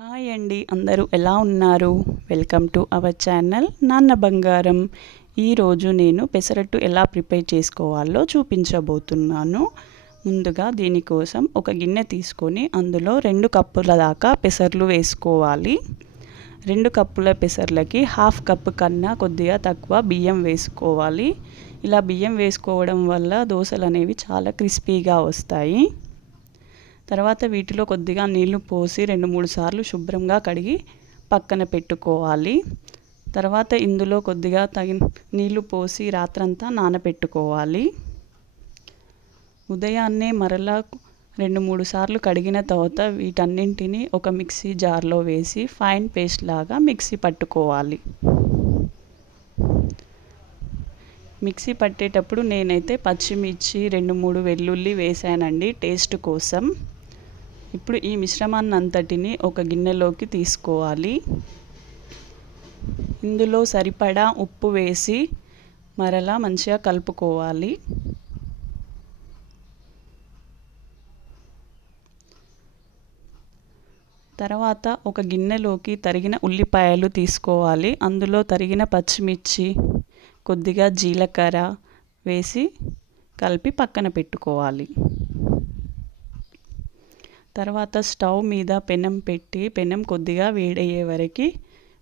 Hi అండి అందరూ ఎలా ఉన్నారు? వెల్కమ్ టు అవర్ ఛానల్ నాన్న బంగారం. ఈరోజు నేను పెసరట్టు ఎలా ప్రిపేర్ చేసుకోవాలో చూపించబోతున్నాను. ముందుగా దీనికోసం ఒక గిన్నె తీసుకొని అందులో రెండు కప్పుల దాకా పెసర్లు వేసుకోవాలి. రెండు కప్పుల పెసర్లకి హాఫ్ కప్పు కన్నా కొద్దిగా తక్కువ బియ్యం వేసుకోవాలి. ఇలా బియ్యం వేసుకోవడం వల్ల దోశలు అనేవి చాలా క్రిస్పీగా వస్తాయి. తర్వాత వీటిలో కొద్దిగా నీళ్ళు పోసి రెండు మూడు సార్లు శుభ్రంగా కడిగి పక్కన పెట్టుకోవాలి. తర్వాత ఇందులో కొద్దిగా తగిన నీళ్ళు పోసి రాత్రంతా నానబెట్టుకోవాలి ఉదయాన్నే మరలా రెండు మూడు సార్లు కడిగిన తర్వాత వీటన్నింటినీ ఒక మిక్సీ జార్లో వేసి ఫైన్ పేస్ట్ లాగా మిక్సీ పట్టుకోవాలి. మిక్సీ పట్టేటప్పుడు నేనైతే పచ్చిమిర్చి రెండు మూడు వెల్లుల్లి వేసానండి టేస్ట్ కోసం. ఇప్పుడు ఈ మిశ్రమాన్ని అంతటిని ఒక గిన్నెలోకి తీసుకోవాలి. ఇందులో సరిపడా ఉప్పు వేసి మరలా మంచిగా కలుపుకోవాలి. తర్వాత ఒక గిన్నెలోకి తరిగిన ఉల్లిపాయలు తీసుకోవాలి. అందులో తరిగిన పచ్చిమిర్చి కొద్దిగా జీలకర్ర వేసి కలిపి పక్కన పెట్టుకోవాలి. తర్వాత స్టవ్ మీద పెనం పెట్టి పెనం కొద్దిగా వేడయ్యే వరకు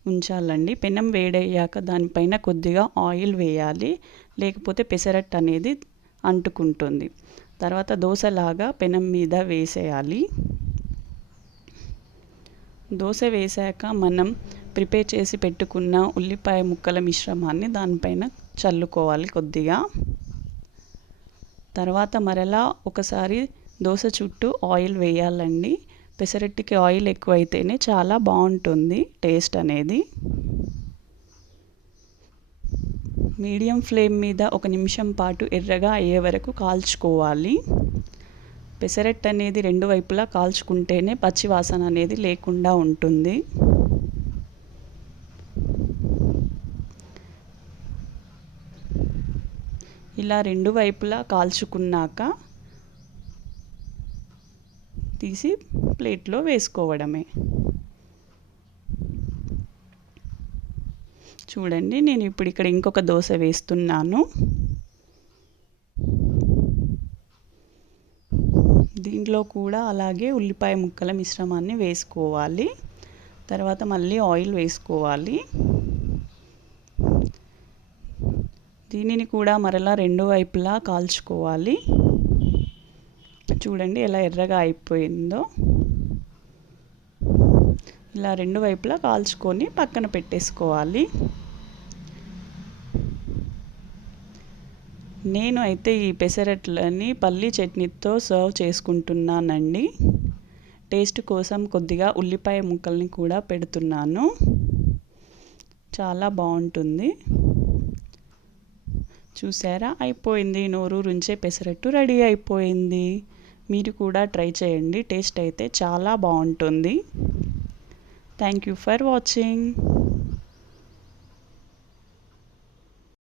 ఉంచాలండి. పెనం వేడయ్యాక దానిపైన కొద్దిగా ఆయిల్ వేయాలి. లేకపోతే పెసరట్టు అనేది అంటుకుంటుంది. తర్వాత దోశలాగా పెనం మీద వేసేయాలి. దోశ వేసాక మనం ప్రిపేర్ చేసి పెట్టుకున్న ఉల్లిపాయ ముక్కల మిశ్రమాన్ని దానిపైన చల్లుకోవాలి కొద్దిగా. తర్వాత మరలా ఒకసారి దోశ చుట్టూ ఆయిల్ వేయాలండి. పెసరట్టుకి ఆయిల్ ఎక్కువైతేనే చాలా బాగుంటుంది టేస్ట్ అనేది. మీడియం ఫ్లేమ్ మీద ఒక నిమిషం పాటు ఎర్రగా అయ్యే వరకు కాల్చుకోవాలి. పెసరట్టు అనేది రెండు వైపులా కాల్చుకుంటేనే పచ్చి వాసన అనేది లేకుండా ఉంటుంది. ఇలా రెండు వైపులా కాల్చుకున్నాక తీసి ప్లేట్లో వేసుకోవడమే. చూడండి నేను ఇప్పుడు ఇక్కడ ఇంకొక దోశ వేస్తున్నాను. దీంట్లో కూడా అలాగే ఉల్లిపాయ ముక్కల మిశ్రమాన్ని వేసుకోవాలి. తర్వాత మళ్ళీ ఆయిల్ వేసుకోవాలి. దీనిని కూడా మరలా రెండు వైపులా కాల్చుకోవాలి. చూడండి ఎలా ఎర్రగా అయిపోయిందో. ఇలా రెండు వైపులా కాల్చుకొని పక్కన పెట్టేసుకోవాలి. నేను అయితే ఈ పెసరట్లని పల్లీ చట్నీతో సర్వ్ చేసుకుంటున్నానండి. టేస్ట్ కోసం కొద్దిగా ఉల్లిపాయ ముక్కల్ని కూడా పెడుతున్నాను. చాలా బాగుంటుంది. చూసారా? అయిపోయింది. నోరు రుంచే పెసరట్టు రెడీ అయిపోయింది. మీరు కూడా ట్రై చేయండి. టేస్ట్ అయితే చాలా బాగుంటుంది. Thank you for watching